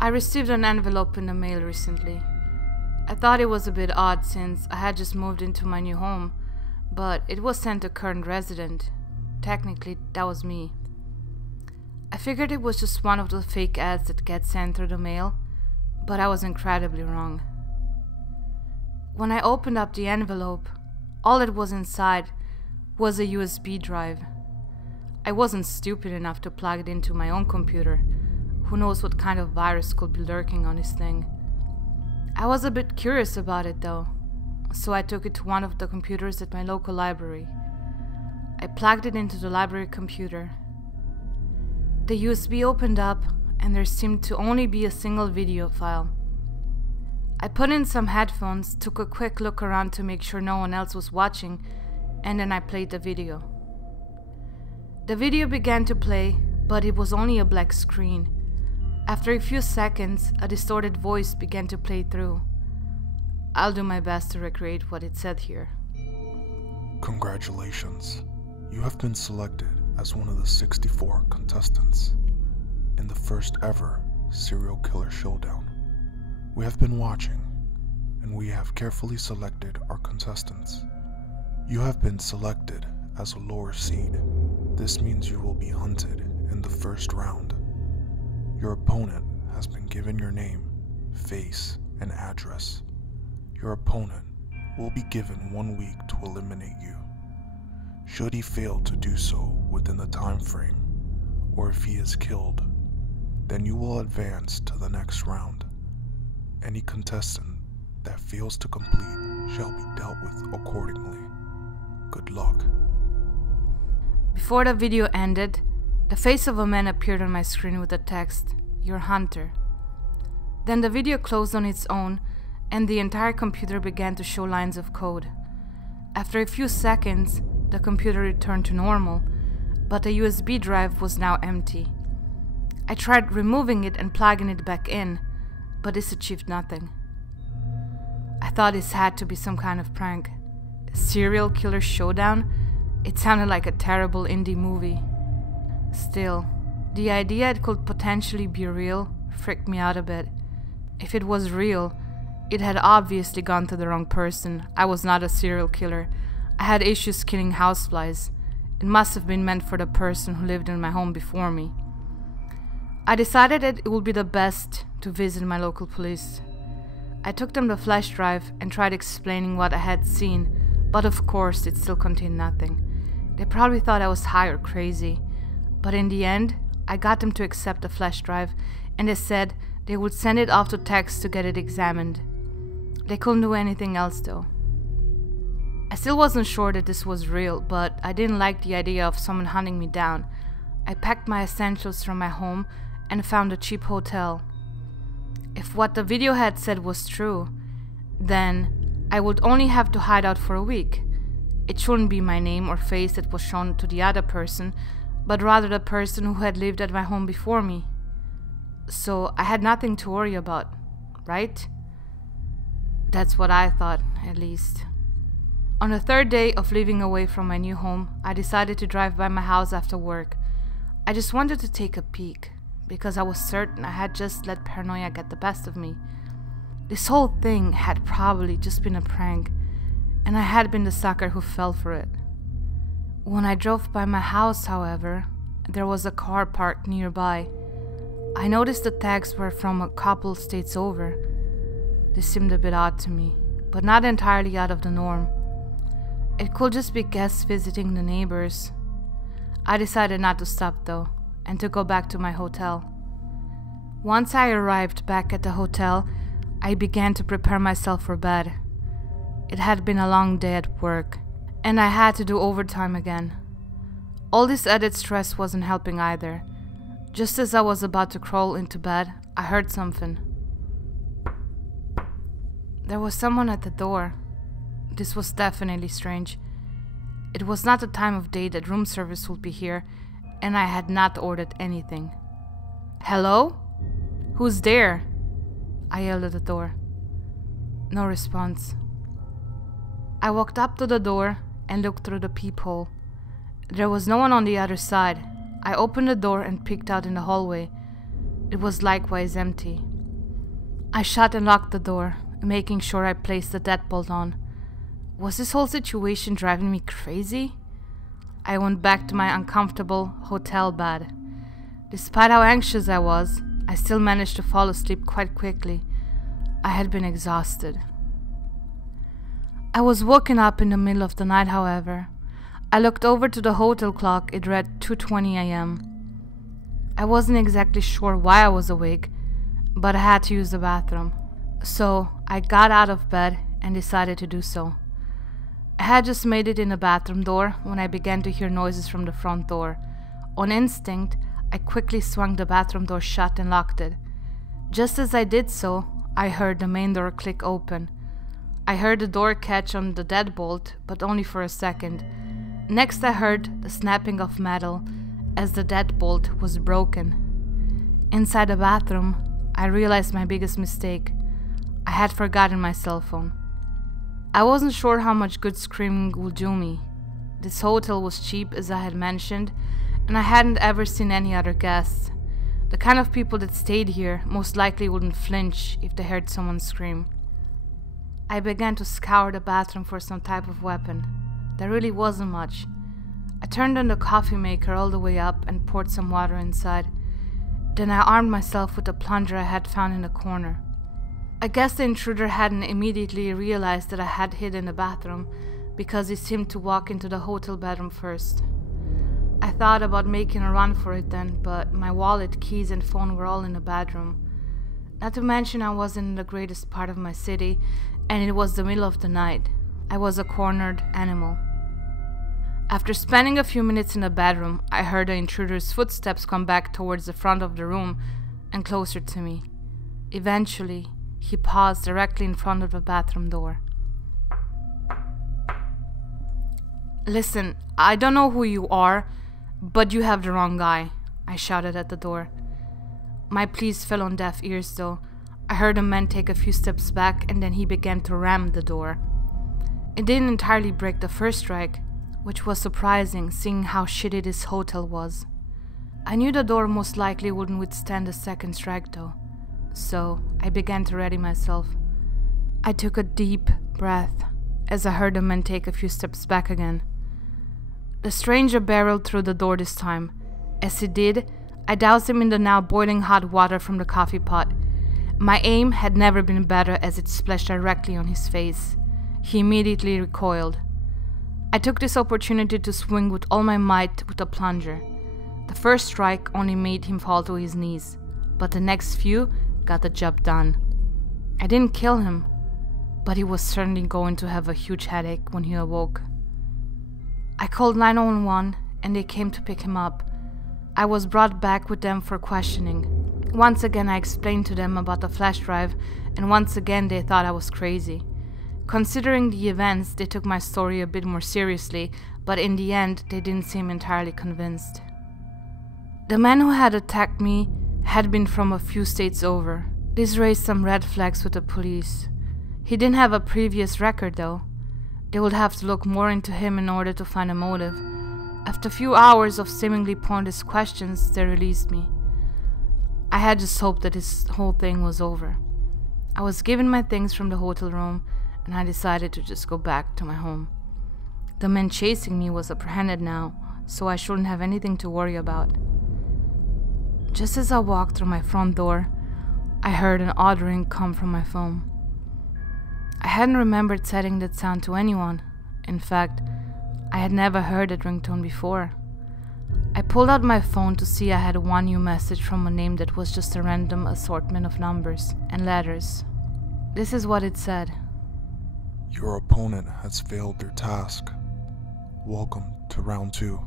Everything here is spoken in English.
I received an envelope in the mail recently. I thought it was a bit odd since I had just moved into my new home, but it was sent to current resident. Technically, that was me. I figured it was just one of those fake ads that get sent through the mail, but I was incredibly wrong. When I opened up the envelope, all that was inside was a USB drive. I wasn't stupid enough to plug it into my own computer. Who knows what kind of virus could be lurking on this thing. I was a bit curious about it though, so I took it to one of the computers at my local library. I plugged it into the library computer. The USB opened up and there seemed to only be a single video file. I put in some headphones, took a quick look around to make sure no one else was watching, and then I played the video. The video began to play, but it was only a black screen. After a few seconds, a distorted voice began to play through. I'll do my best to recreate what it said here. Congratulations. You have been selected as one of the 64 contestants in the first ever serial killer showdown. We have been watching, and we have carefully selected our contestants. You have been selected as a lower seed. This means you will be hunted in the first round. Your opponent has been given your name, face, and address. Your opponent will be given 1 week to eliminate you. Should he fail to do so within the time frame, or if he is killed, then you will advance to the next round. Any contestant that fails to complete shall be dealt with accordingly. Good luck. Before the video ended, the face of a man appeared on my screen with the text, "Your hunter." Then the video closed on its own and the entire computer began to show lines of code. After a few seconds, the computer returned to normal, but the USB drive was now empty. I tried removing it and plugging it back in, but this achieved nothing. I thought this had to be some kind of prank. Serial killer showdown? It sounded like a terrible indie movie. Still, the idea it could potentially be real freaked me out a bit. If it was real, it had obviously gone to the wrong person. I was not a serial killer. I had issues killing houseflies. It must have been meant for the person who lived in my home before me. I decided that it would be the best to visit my local police. I took them the flash drive and tried explaining what I had seen, but of course it still contained nothing. They probably thought I was high or crazy, but in the end, I got them to accept the flash drive, and they said they would send it off to Tex to get it examined. They couldn't do anything else though. I still wasn't sure that this was real, but I didn't like the idea of someone hunting me down. I packed my essentials from my home and found a cheap hotel. If what the video had said was true, then I would only have to hide out for a week. It shouldn't be my name or face that was shown to the other person, but rather the person who had lived at my home before me. So I had nothing to worry about, right? That's what I thought, at least. On the third day of living away from my new home, I decided to drive by my house after work. I just wanted to take a peek, because I was certain I had just let paranoia get the best of me. This whole thing had probably just been a prank, and I had been the sucker who fell for it. When I drove by my house, however, there was a car parked nearby. I noticed the tags were from a couple states over. This seemed a bit odd to me, but not entirely out of the norm. It could just be guests visiting the neighbors. I decided not to stop though, and to go back to my hotel. Once I arrived back at the hotel, I began to prepare myself for bed. It had been a long day at work, and I had to do overtime again. All this added stress wasn't helping either. Just as I was about to crawl into bed, I heard something. There was someone at the door. This was definitely strange. It was not the time of day that room service would be here, and I had not ordered anything. "Hello? Who's there?" I yelled at the door. No response. I walked up to the door and looked through the peephole. There was no one on the other side. I opened the door and peeked out in the hallway. It was likewise empty. I shut and locked the door, making sure I placed the deadbolt on. Was this whole situation driving me crazy? I went back to my uncomfortable hotel bed. Despite how anxious I was, I still managed to fall asleep quite quickly. I had been exhausted. I was woken up in the middle of the night, however. I looked over to the hotel clock. It read 2:20 a.m. I wasn't exactly sure why I was awake, but I had to use the bathroom. So I got out of bed and decided to do so. I had just made it in the bathroom door when I began to hear noises from the front door. On instinct, I quickly swung the bathroom door shut and locked it. Just as I did so, I heard the main door click open. I heard the door catch on the deadbolt, but only for a second. Next, I heard the snapping of metal as the deadbolt was broken. Inside the bathroom, I realized my biggest mistake. I had forgotten my cell phone. I wasn't sure how much good screaming would do me. This hotel was cheap, as I had mentioned, and I hadn't ever seen any other guests. The kind of people that stayed here most likely wouldn't flinch if they heard someone scream. I began to scour the bathroom for some type of weapon. There really wasn't much. I turned on the coffee maker all the way up and poured some water inside. Then I armed myself with a plunger I had found in the corner. I guess the intruder hadn't immediately realized that I had hid in the bathroom, because he seemed to walk into the hotel bedroom first. I thought about making a run for it then, but my wallet, keys and phone were all in the bedroom. Not to mention I wasn't in the greatest part of my city, and it was the middle of the night. I was a cornered animal. After spending a few minutes in the bedroom, I heard the intruder's footsteps come back towards the front of the room and closer to me. Eventually, he paused directly in front of the bathroom door. "Listen, I don't know who you are, but you have the wrong guy," I shouted at the door. My pleas fell on deaf ears though. I heard the man take a few steps back and then he began to ram the door. It didn't entirely break the first strike, which was surprising seeing how shitty this hotel was. I knew the door most likely wouldn't withstand the second strike though, so I began to ready myself. I took a deep breath as I heard the man take a few steps back again. The stranger barreled through the door this time. As he did, I doused him in the now boiling hot water from the coffee pot. My aim had never been better as it splashed directly on his face. He immediately recoiled. I took this opportunity to swing with all my might with a plunger. The first strike only made him fall to his knees, but the next few got the job done. I didn't kill him, but he was certainly going to have a huge headache when he awoke. I called 911 and they came to pick him up. I was brought back with them for questioning. Once again I explained to them about the flash drive, and once again they thought I was crazy. Considering the events, they took my story a bit more seriously, but in the end they didn't seem entirely convinced. The man who had attacked me had been from a few states over. This raised some red flags with the police. He didn't have a previous record though. They would have to look more into him in order to find a motive. After a few hours of seemingly pointless questions, they released me. I had just hoped that this whole thing was over. I was given my things from the hotel room, and I decided to just go back to my home. The man chasing me was apprehended now, so I shouldn't have anything to worry about. Just as I walked through my front door, I heard an odd ring come from my phone. I hadn't remembered setting that sound to anyone. In fact, I had never heard that ringtone before. I pulled out my phone to see I had one new message from a name that was just a random assortment of numbers and letters. This is what it said. Your opponent has failed their task. Welcome to round 2.